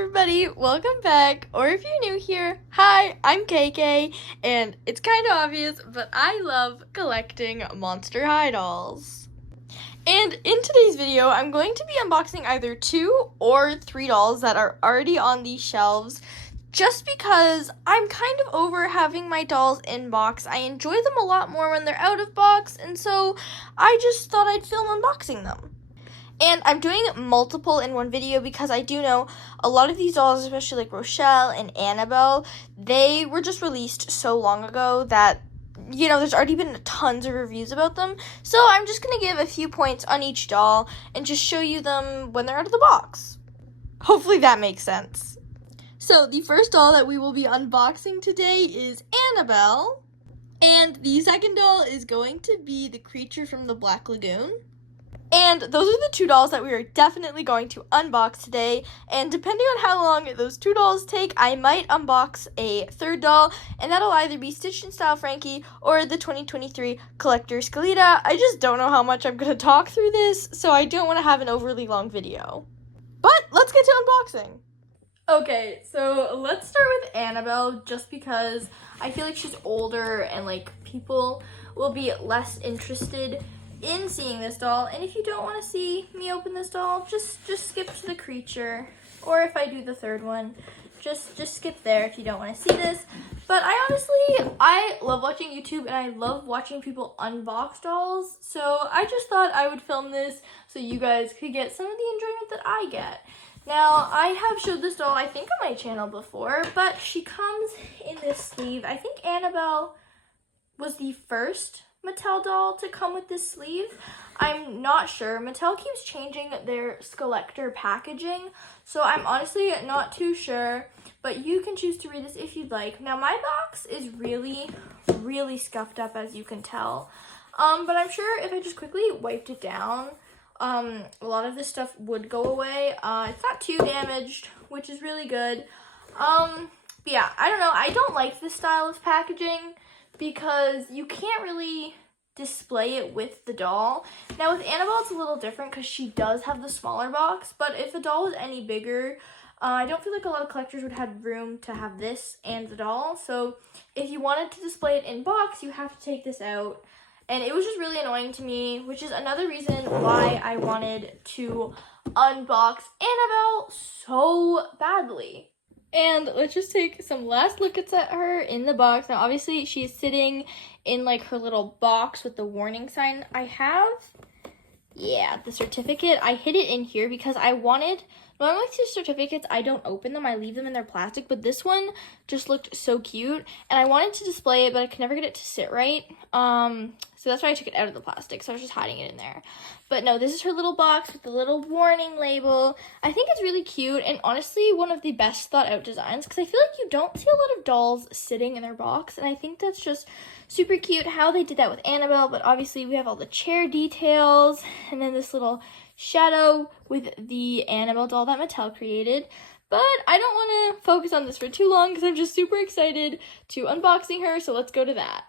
everybody, welcome back, or if you're new here, hi, I'm KK, and it's kind of obvious, but I love collecting Monster High dolls. And in today's video, I'm going to be unboxing either 2 or 3 dolls that are already on these shelves, just because I'm kind of over having my dolls in box. I enjoy them a lot more when they're out of box, and so I just thought I'd film unboxing them. And I'm doing multiple in one video because I do know a lot of these dolls, especially like Rochelle and Annabelle, they were just released so long ago that, there's already been tons of reviews about them. So I'm just going to give a few points on each doll and just show you them when they're out of the box. Hopefully that makes sense. So the first doll that we will be unboxing today is Annabelle. And the second doll is going to be the creature from the Black Lagoon. And those are the 2 dolls that we are definitely going to unbox today. And depending on how long those 2 dolls take, I might unbox a third doll. And that'll either be Stitch in Style Frankie or the 2023 Collector Skeleta. I just don't know how much I'm going to talk through this, so I don't want to have an overly long video. But let's get to unboxing. Okay, so let's start with Annabelle, just because I feel like she's older and people will be less interested in seeing this doll. And if you don't want to see me open this doll, just skip to the creature, or if I do the third one, just skip there if you don't want to see this. But I love watching YouTube and I love watching people unbox dolls, so I just thought I would film this so you guys could get some of the enjoyment that I get. Now, I have showed this doll, I think, on my channel before, but she comes in this sleeve. I think Annabelle was the first Mattel doll to come with this sleeve. I'm not sure. Mattel keeps changing their Skelector packaging, so I'm honestly not too sure, but you can choose to read this if you'd like. Now, my box is really, really scuffed up, as you can tell, but I'm sure if I just quickly wiped it down, a lot of this stuff would go away. It's not too damaged, which is really good. But yeah, I don't know. I don't like this style of packaging because you can't really display it with the doll. Now with Annabelle, it's a little different because she does have the smaller box, but if the doll was any bigger, I don't feel like a lot of collectors would have room to have this and the doll. So if you wanted to display it in box, you have to take this out. And it was just really annoying to me, which is another reason why I wanted to unbox Annabelle so badly. And let's just take some last looks at her in the box. Now, obviously, she's sitting in her little box with the warning sign. I have, the certificate. I hid it in here because I wanted, normally with these certificates, I don't open them. I leave them in their plastic, but this one just looked so cute, and I wanted to display it, but I could never get it to sit right. So that's why I took it out of the plastic, so I was just hiding it in there. But no, this is her little box with the little warning label. I think it's really cute, and honestly, one of the best thought out designs, because I feel like you don't see a lot of dolls sitting in their box, and I think that's just super cute how they did that with Annabelle. But obviously, we have all the chair details, and then this little shadow with the Annabelle doll that Mattel created. But I don't want to focus on this for too long because I'm just super excited to unboxing her, so let's go to that.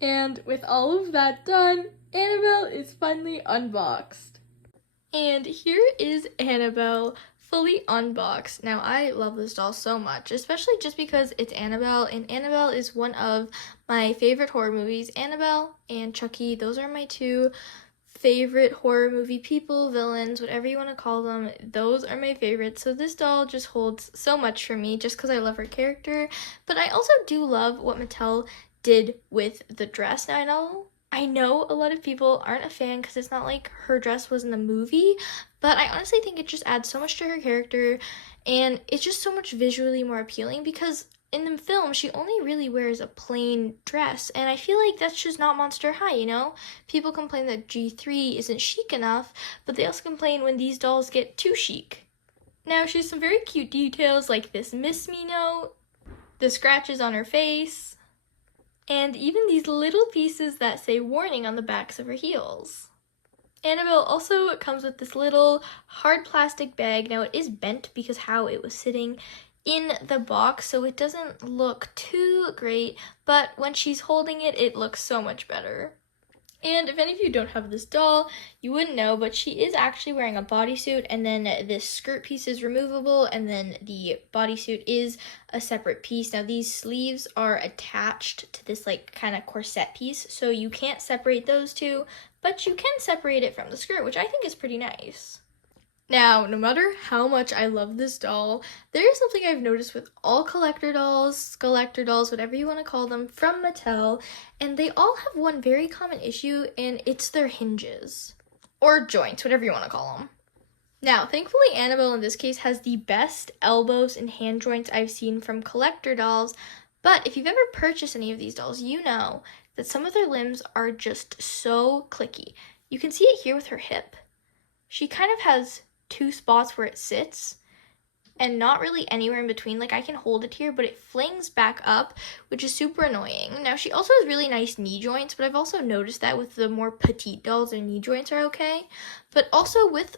And with all of that done, Annabelle is finally unboxed. And here is Annabelle fully unboxed. Now, I love this doll so much, especially just because it's Annabelle, and Annabelle is one of my favorite horror movies. Annabelle and Chucky, those are my 2 favorite horror movie people, villains, whatever you want to call them. Those are my favorites. So this doll just holds so much for me just because I love her character. But I also do love what Mattel did with the dress. Now I know a lot of people aren't a fan because it's not like her dress was in the movie, but I honestly think it just adds so much to her character, and it's just so much visually more appealing because in the film, she only really wears a plain dress, and I feel like that's just not Monster High, you know? People complain that G3 isn't chic enough, but they also complain when these dolls get too chic. Now, she has some very cute details like this Miss Me note, the scratches on her face, and even these little pieces that say warning on the backs of her heels. Annabelle also comes with this little hard plastic bag. Now, it is bent because how it was sitting in the box, so it doesn't look too great, but when she's holding it, it looks so much better. And if any of you don't have this doll, you wouldn't know, but she is actually wearing a bodysuit, and then this skirt piece is removable, and then the bodysuit is a separate piece. Now, these sleeves are attached to this like kind of corset piece, so you can't separate those two, but you can separate it from the skirt, which I think is pretty nice. Now, no matter how much I love this doll, there is something I've noticed with all collector dolls, whatever you want to call them, from Mattel, and they all have one very common issue, and it's their hinges. Or joints, whatever you want to call them. Now, thankfully, Annabelle in this case has the best elbows and hand joints I've seen from collector dolls, but if you've ever purchased any of these dolls, you know that some of their limbs are just so clicky. You can see it here with her hip. She kind of has two spots where it sits and not really anywhere in between. Like, I can hold it here, but it flings back up, which is super annoying. Now, she also has really nice knee joints, but I've also noticed that with the more petite dolls, their knee joints are okay. But also with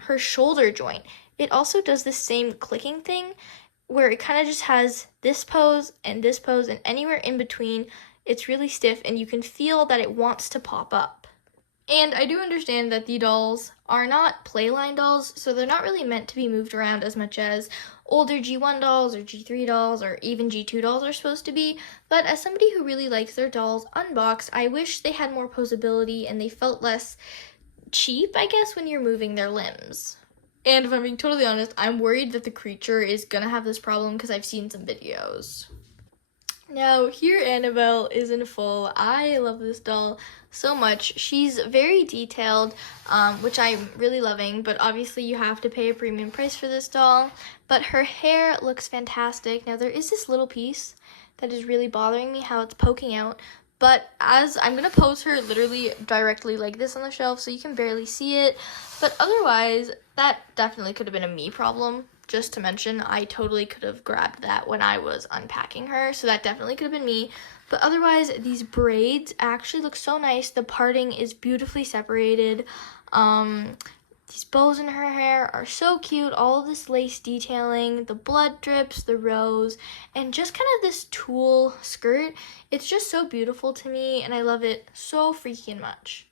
her shoulder joint, it also does the same clicking thing where it kind of just has this pose, and anywhere in between, it's really stiff, and you can feel that it wants to pop up. And I do understand that the dolls are not playline dolls, so they're not really meant to be moved around as much as older G1 dolls or G3 dolls or even G2 dolls are supposed to be. But as somebody who really likes their dolls unboxed, I wish they had more posability and they felt less cheap, I guess, when you're moving their limbs. And if I'm being totally honest, I'm worried that the creature is gonna have this problem because I've seen some videos. Now, here Annabelle is in full. I love this doll so much. She's very detailed, which I'm really loving, but obviously you have to pay a premium price for this doll. But her hair looks fantastic. Now, there is this little piece that is really bothering me, how it's poking out. But as I'm going to pose her literally directly like this on the shelf so you can barely see it. But otherwise, that definitely could have been a me problem. Just to mention, I totally could have grabbed that when I was unpacking her, so that definitely could have been me. But otherwise, these braids actually look so nice. The parting is beautifully separated. These bows in her hair are so cute. All of this lace detailing, the blood drips, the rose, and just kind of this tulle skirt. It's just so beautiful to me, and I love it so freaking much.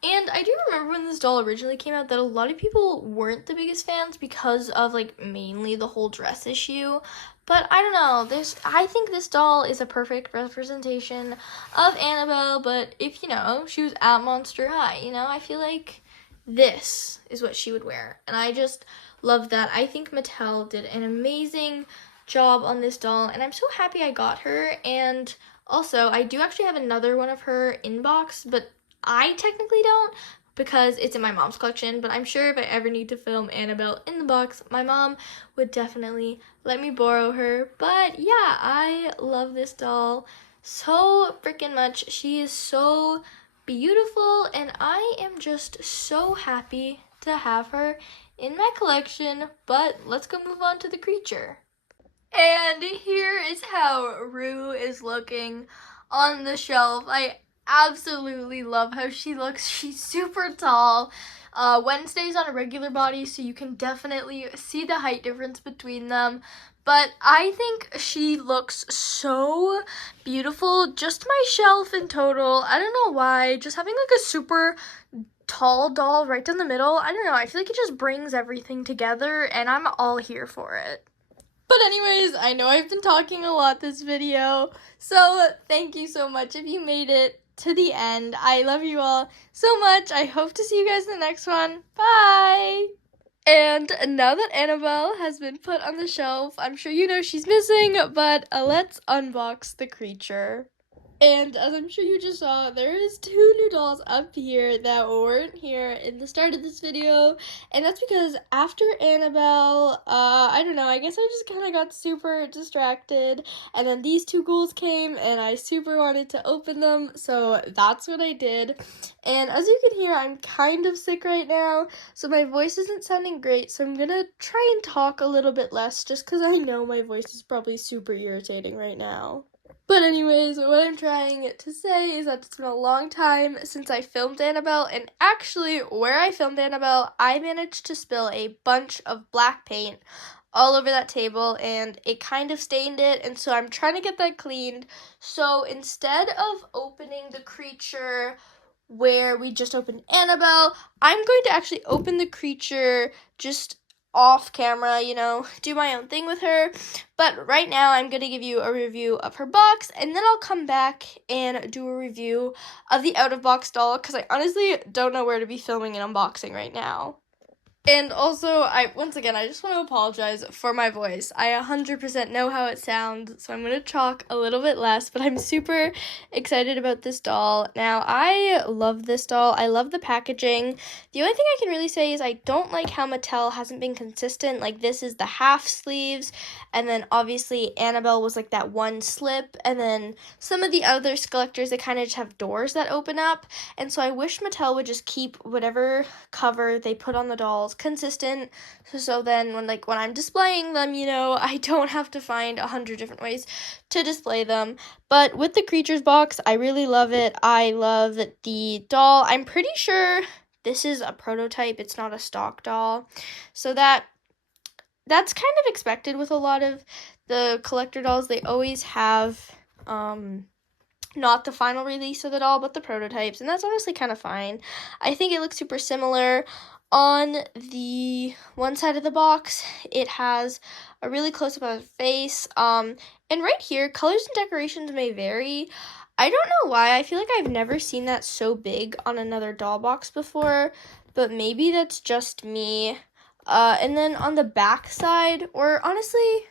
And I do remember when this doll originally came out that a lot of people weren't the biggest fans because of, like, mainly the whole dress issue. But I don't know, I think this doll is a perfect representation of Annabelle, but if, you know, she was at Monster High, you know, I feel like this is what she would wear. And I just love that. I think Mattel did an amazing job on this doll, and I'm so happy I got her. And also, I do actually have another one of her in box, but I technically don't because it's in my mom's collection, but I'm sure if I ever need to film Annabelle in the box, my mom would definitely let me borrow her. But yeah, I love this doll so freaking much. She is so beautiful, and I am just so happy to have her in my collection. But let's go move on to the creature. And here is how Rue is looking on the shelf. I absolutely love how she looks. She's super tall. Wednesday's on a regular body, so you can definitely see the height difference between them. But I think she looks so beautiful. Just my shelf in total. I don't know why. Just having like a super tall doll right down the middle. I don't know. I feel like it just brings everything together, and I'm all here for it. But anyways, I know I've been talking a lot this video, so thank you so much if you made it to the end. I love you all so much. I hope to see you guys in the next one. Bye! And now that Annabelle has been put on the shelf, I'm sure you know she's missing, but let's unbox the creature. And as I'm sure you just saw, there is 2 new dolls up here that weren't here in the start of this video. And that's because after Annabelle, I don't know, I guess I just kind of got super distracted. And then these 2 ghouls came and I super wanted to open them. So that's what I did. And as you can hear, I'm kind of sick right now. So my voice isn't sounding great. So I'm going to try and talk a little bit less just because I know my voice is probably super irritating right now. But anyways, what I'm trying to say is that it's been a long time since I filmed Annabelle, and actually, where I filmed Annabelle, I managed to spill a bunch of black paint all over that table, and it kind of stained it, and so I'm trying to get that cleaned. So instead of opening the creature where we just opened Annabelle, I'm going to actually open the creature just off camera, you know, do my own thing with her. But right now I'm going to give you a review of her box, and then I'll come back and do a review of the out-of-box doll, because I honestly don't know where to be filming an unboxing right now. And also, once again, I just want to apologize for my voice. I 100% know how it sounds, so I'm going to talk a little bit less, but I'm super excited about this doll. Now, I love this doll. I love the packaging. The only thing I can really say is I don't like how Mattel hasn't been consistent. Like, this is the half sleeves, and then obviously Annabelle was like that one slip, and then some of the other collectors, they kind of just have doors that open up, and so I wish Mattel would just keep whatever cover they put on the dolls consistent, so then when I'm displaying them, you know, I don't have to find 100 different ways to display them. But with the creatures box, I really love it. I love the doll. I'm pretty sure this is a prototype, it's not a stock doll, so that's kind of expected with a lot of the collector dolls. They always have not the final release of the doll, but the prototypes, and that's honestly kind of fine. I think it looks super similar. On the one side of the box, it has a really close-up of her face, and right here, colors and decorations may vary. I don't know why, I feel like I've never seen that so big on another doll box before, but maybe that's just me. And then on the back side, or honestly,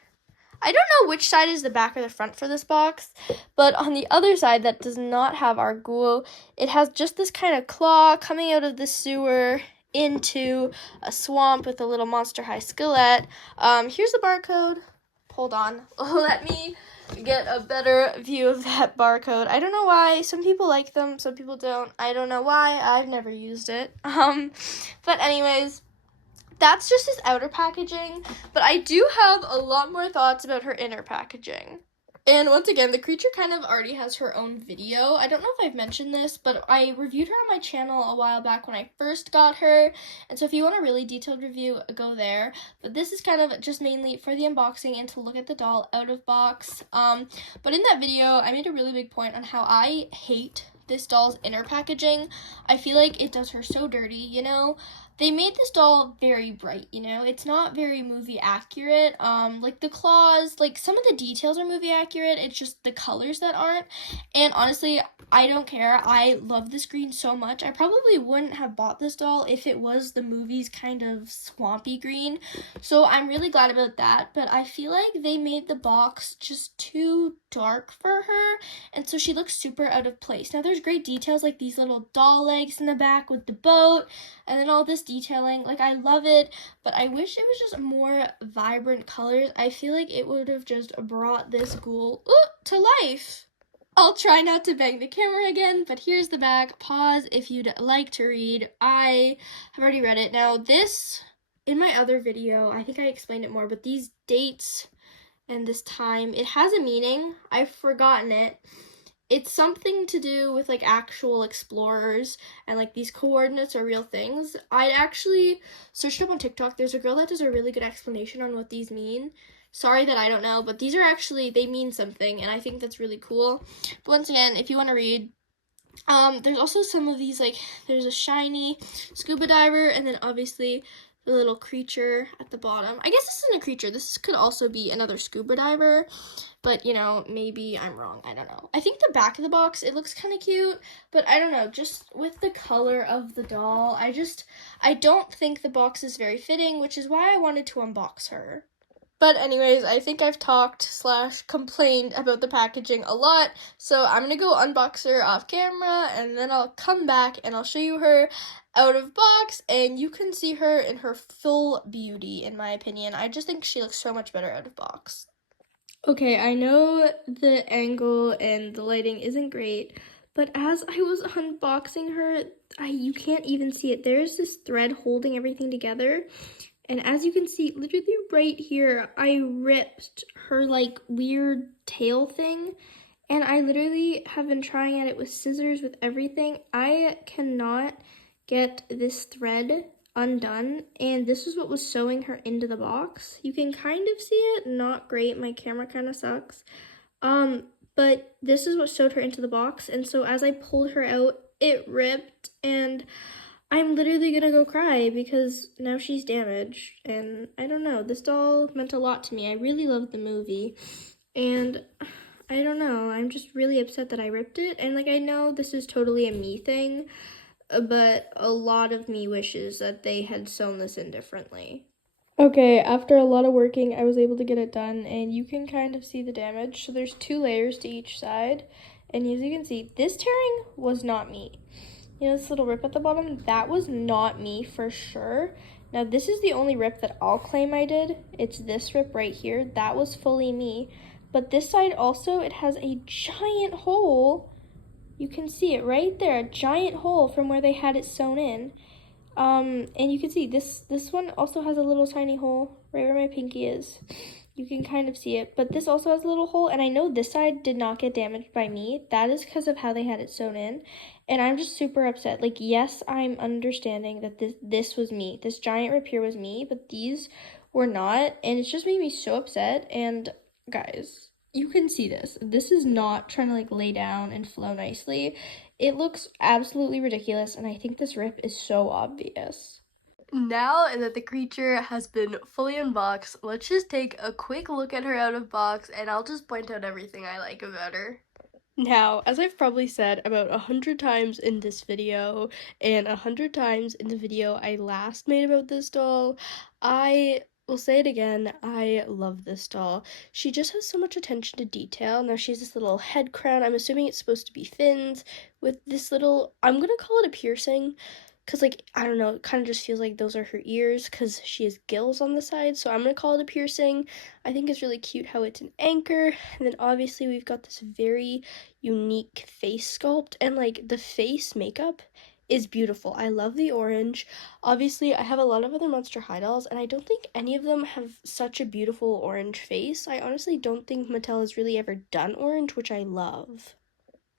I don't know which side is the back or the front for this box, but on the other side that does not have our ghoul, it has just this kind of claw coming out of the sewer into a swamp with a little Monster High skillet. Here's the barcode. Hold on. Let me get a better view of that barcode. I don't know why. Some people like them, some people don't. I don't know why. I've never used it. But anyways, that's just his outer packaging, but I do have a lot more thoughts about her inner packaging. And once again, the creature kind of already has her own video. I don't know if I've mentioned this, but I reviewed her on my channel a while back when I first got her. And so if you want a really detailed review, go there. But this is kind of just mainly for the unboxing and to look at the doll out of box. But in that video, I made a really big point on how I hate this doll's inner packaging. I feel like it does her so dirty, you know? They made this doll very bright, you know? It's not very movie accurate. Like the claws, like some of the details are movie accurate. It's just the colors that aren't. And honestly, I don't care. I love this green so much. I probably wouldn't have bought this doll if it was the movie's kind of swampy green. So I'm really glad about that. But I feel like they made the box just too dark for her. And so she looks super out of place. Now there's great details like these little doll legs in the back with the boat. And then all this detailing, like I love it, but I wish it was just more vibrant colors. I feel like it would have just brought this ghoul to life. I'll try not to bang the camera again, but here's the back. Pause if you'd like to read. I have already read it. Now this, in my other video, I think I explained it more, but these dates and this time, it has a meaning. I've forgotten it. It's something to do with, like, actual explorers, and, like, these coordinates are real things. I'd actually searched up on TikTok. There's a girl that does a really good explanation on what these mean. Sorry that I don't know, but these are actually, they mean something, and I think that's really cool. But once again, if you want to read, there's also some of these, like, there's a shiny scuba diver, and then obviously the little creature at the bottom. I guess this isn't a creature. This could also be another scuba diver, but you know, maybe I'm wrong. I don't know. I think the back of the box, it looks kind of cute, but I don't know. Just with the color of the doll, I don't think the box is very fitting, which is why I wanted to unbox her. But anyways, I think I've talked / complained about the packaging a lot, so I'm gonna go unbox her off camera, and then I'll come back and I'll show you her out of box, and you can see her in her full beauty, in my opinion. I just think she looks so much better out of box. Okay, I know the angle and the lighting isn't great, but as I was unboxing her, you can't even see it. There's this thread holding everything together. And as you can see, literally right here, I ripped her like weird tail thing. And I literally have been trying at it with scissors, with everything. I cannot get this thread undone. And this is what was sewing her into the box. You can kind of see it, not great. My camera kind of sucks. But this is what sewed her into the box. And so as I pulled her out, it ripped, and I'm literally gonna go cry because now she's damaged. And I don't know, this doll meant a lot to me. I really loved the movie, and I don't know, I'm just really upset that I ripped it. And like, I know this is totally a me thing, but a lot of me wishes that they had sewn this in differently. Okay, after a lot of working, I was able to get it done, and you can kind of see the damage. So there's 2 layers to each side, and as you can see, this tearing was not me. You know this little rip at the bottom? That was not me for sure. Now this is the only rip that I'll claim I did. It's this rip right here. That was fully me. But this side also, it has a giant hole. You can see it right there, a giant hole from where they had it sewn in. And you can see this one also has a little tiny hole right where my pinky is. You can kind of see it, but this also has a little hole, and I know this side did not get damaged by me. That is because of how they had it sewn in, and I'm just super upset. Like, yes, I'm understanding that this was me. This giant rip here was me, but these were not, and it's just made me so upset. And guys, you can see this. This is not trying to like lay down and flow nicely. It looks absolutely ridiculous, and I think this rip is so obvious. Now that the creature has been fully unboxed, let's just take a quick look at her out of box, and I'll just point out everything I like about her. Now, as I've probably said about 100 times in this video, and 100 times in the video I last made about this doll, I will say it again, I love this doll. She just has so much attention to detail. Now she has this little head crown. I'm assuming it's supposed to be fins with this little, I'm gonna call it a piercing, because like, I don't know, it kind of just feels like those are her ears because she has gills on the side, so I'm gonna call it a piercing. I think it's really cute how it's an anchor, and then obviously we've got this very unique face sculpt, and like the face makeup is beautiful. I love the orange. Obviously, I have a lot of other Monster High dolls, and I don't think any of them have such a beautiful orange face. I honestly don't think Mattel has really ever done orange, which I love.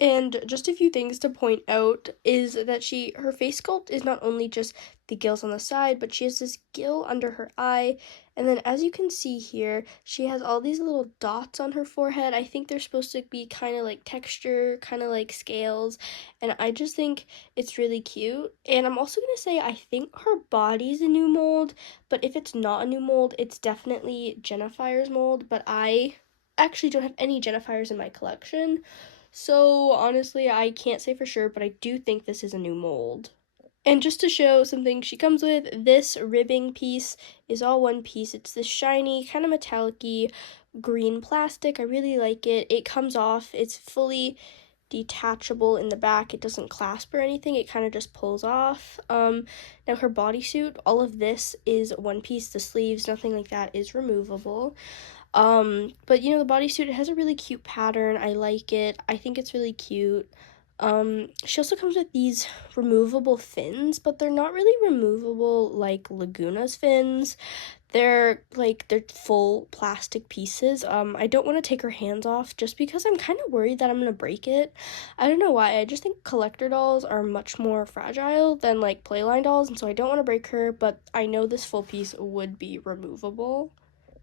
And just a few things to point out is that her face sculpt is not only just the gills on the side, but she has this gill under her eye. And then as you can see here, she has all these little dots on her forehead. I think they're supposed to be kind of like texture, kind of like scales. And I just think it's really cute. And I'm also going to say I think her body's a new mold, but if it's not a new mold, it's definitely Jennifier's mold. But I actually don't have any Jennifiers in my collection. So honestly, I can't say for sure, but I do think this is a new mold. And just to show some things she comes with, this ribbing piece is all one piece. It's this shiny, kind of metallic-y green plastic. I really like it. It comes off. It's fully detachable in the back. It doesn't clasp or anything. It kind of just pulls off. Now her bodysuit, all of this is one piece. The sleeves, nothing like that is removable. But you know, the bodysuit, it has a really cute pattern. I like it. I think it's really cute. She also comes with these removable fins, but they're not really removable like Laguna's fins. They're full plastic pieces. I don't want to take her hands off just because I'm kind of worried that I'm gonna break it. I don't know why. I just think collector dolls are much more fragile than like playline dolls, and so I don't want to break her, but I know this full piece would be removable.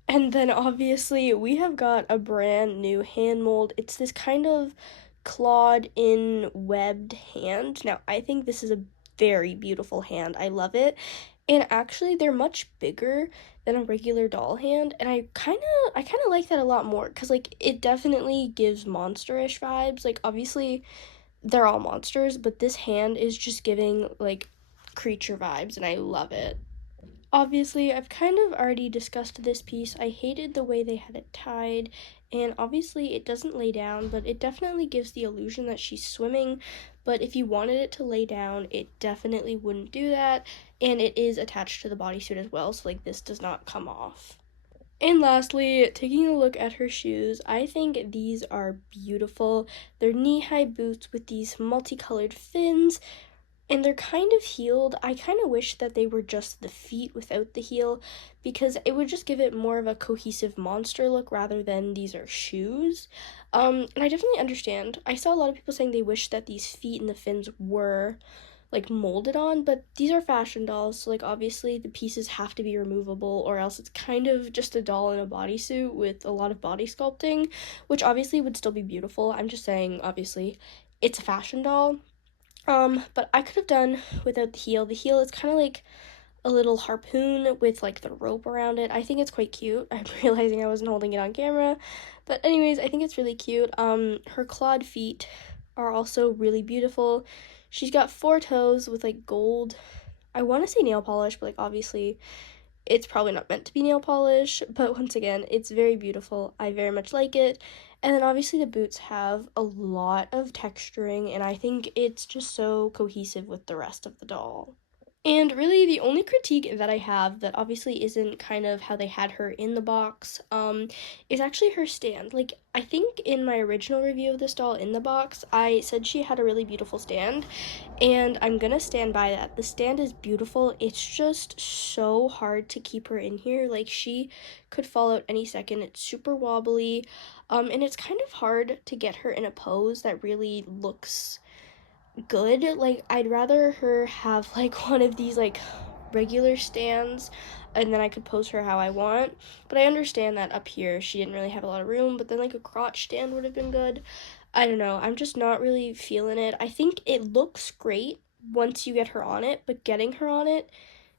And then obviously we have got a brand new hand mold. It's this kind of clawed in webbed hand. Now I think this is a very beautiful hand. I love it. And actually they're much bigger than a regular doll hand, and I kind of like that a lot more cuz like it definitely gives monsterish vibes. Like obviously they're all monsters, but this hand is just giving like creature vibes and I love it. Obviously, I've kind of already discussed this piece. I hated the way they had it tied, and obviously, it doesn't lay down, but it definitely gives the illusion that she's swimming. But if you wanted it to lay down, it definitely wouldn't do that, and it is attached to the bodysuit as well, so like this does not come off. And lastly, taking a look at her shoes, I think these are beautiful. They're knee high boots with these multicolored fins, and they're kind of heeled. I kind of wish that they were just the feet without the heel because it would just give it more of a cohesive monster look rather than these are shoes. And I definitely understand. I saw a lot of people saying they wish that these feet and the fins were like molded on, but these are fashion dolls, so like obviously the pieces have to be removable or else it's kind of just a doll in a bodysuit with a lot of body sculpting, which obviously would still be beautiful. I'm just saying, obviously, it's a fashion doll. But I could have done without the heel. The heel is kind of like a little harpoon with like the rope around it. I think it's quite cute. I'm realizing I wasn't holding it on camera. But anyways, I think it's really cute. Her clawed feet are also really beautiful. She's got 4 toes with like gold. I want to say nail polish, but like obviously it's probably not meant to be nail polish, but once again, it's very beautiful. I very much like it. And then obviously the boots have a lot of texturing, and I think it's just so cohesive with the rest of the doll. And really, the only critique that I have that obviously isn't kind of how they had her in the box, is actually her stand. Like, I think in my original review of this doll in the box, I said she had a really beautiful stand, and I'm gonna stand by that. The stand is beautiful. It's just so hard to keep her in here. Like, she could fall out any second. It's super wobbly, and it's kind of hard to get her in a pose that really looks good. Like I'd rather her have like one of these like regular stands and then I could pose her how I want. But I understand that up here she didn't really have a lot of room, but then like a crotch stand would have been good. I don't know. I'm just not really feeling it. I think it looks great once you get her on it, but getting her on it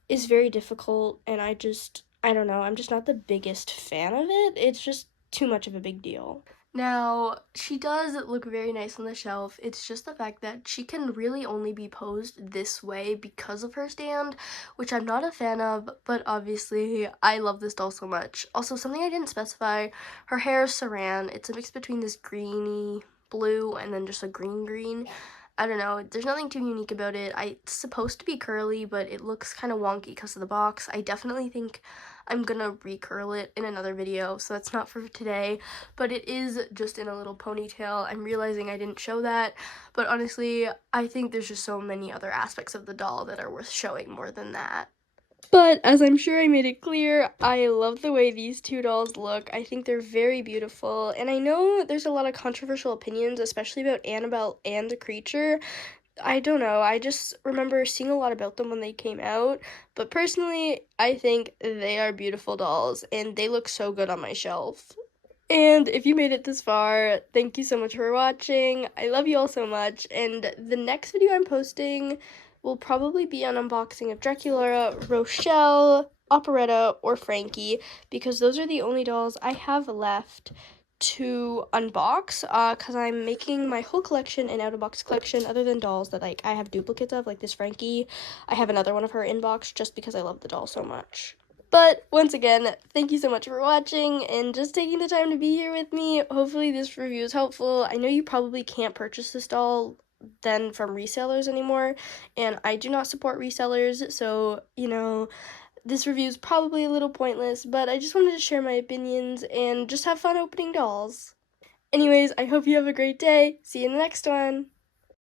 is very difficult and I don't know. I'm just not the biggest fan of it. It's just too much of a big deal. Now, she does look very nice on the shelf. It's just the fact that she can really only be posed this way because of her stand, which I'm not a fan of, but obviously I love this doll so much. Also, something I didn't specify, her hair is saran. It's a mix between this greeny blue and then just a green. I don't know, there's nothing too unique about it. It's supposed to be curly, but it looks kind of wonky because of the box. I definitely think I'm gonna recurl it in another video, so that's not for today, but it is just in a little ponytail. I'm realizing I didn't show that, but honestly, I think there's just so many other aspects of the doll that are worth showing more than that. But as I'm sure I made it clear, I love the way these two dolls look. I think they're very beautiful, and I know there's a lot of controversial opinions, especially about Annabelle and the creature. I don't know, I just remember seeing a lot about them when they came out, but personally, I think they are beautiful dolls, and they look so good on my shelf. And if you made it this far, thank you so much for watching. I love you all so much, and the next video I'm posting will probably be an unboxing of Dracula, Rochelle, Operetta, or Frankie, because those are the only dolls I have left to unbox, because I'm making my whole collection an out-of-box collection other than dolls that, like, I have duplicates of, like this Frankie. I have another one of her in box just because I love the doll so much. But once again, thank you so much for watching and just taking the time to be here with me. Hopefully this review is helpful. I know you probably can't purchase this doll then from resellers anymore, and I do not support resellers, so, you know, this review is probably a little pointless, but I just wanted to share my opinions and just have fun opening dolls. Anyways, I hope you have a great day. See you in the next one.